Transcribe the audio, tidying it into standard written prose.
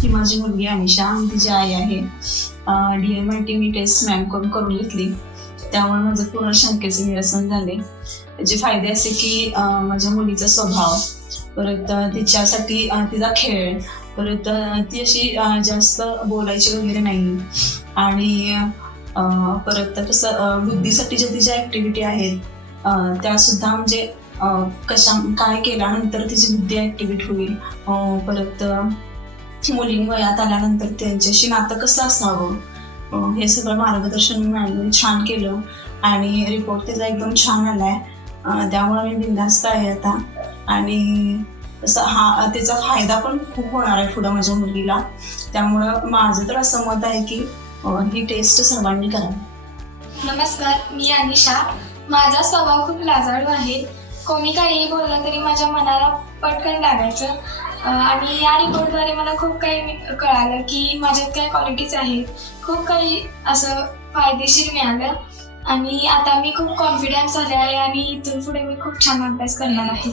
ही माझी मुलगी अनिशा आणि तिची आई आहे. DMIT मी टेस्ट मॅम करून घेतली, त्यामुळे माझं पूर्ण शंकेचे निरसन झाले. त्याचे फायदे असे की माझ्या मुलीचा स्वभाव, परत तिच्यासाठी तिचा खेळ, परत ती अशी जास्त बोलायची वगैरे नाही. आणि परत कसं बुद्धीसाठी ज्या तिच्या ॲक्टिव्हिटी आहेत त्यासुद्धा म्हणजे काय केल्यानंतर तिची बुद्धी ॲक्टिव्हेट होईल. परत मुलींनी वयात आल्यानंतर त्यांच्याशी नातं कसं असावं हे सगळं मार्गदर्शन मॅडमने छान केलं आणि रिपोर्ट त्याचा एकदम छान आला आहे. त्यामुळे मी बिनधास्त आहे आता. आणि तसं त्याचा फायदा पण खूप होणार आहे पुढं माझ्या मुलीला. त्यामुळं माझं तर असं मत आहे की ही टेस्ट सर्वांनी करावी. नमस्कार, मी अनिशा. माझा स्वभाव खूप लाजाळू आहे. कोणी काहीही बोललं तरी माझ्या मनाला पटकन लागायचं. आणि या रिपोर्टद्वारे मला खूप काही कळालं की माझ्यात काय क्वालिटीज आहेत. खूप काही असं फायदेशीर मिळालं आणि आता मी खूप कॉन्फिडन्स झाले आहे आणि इथून पुढे मी खूप छान अभ्यास करणार आहे.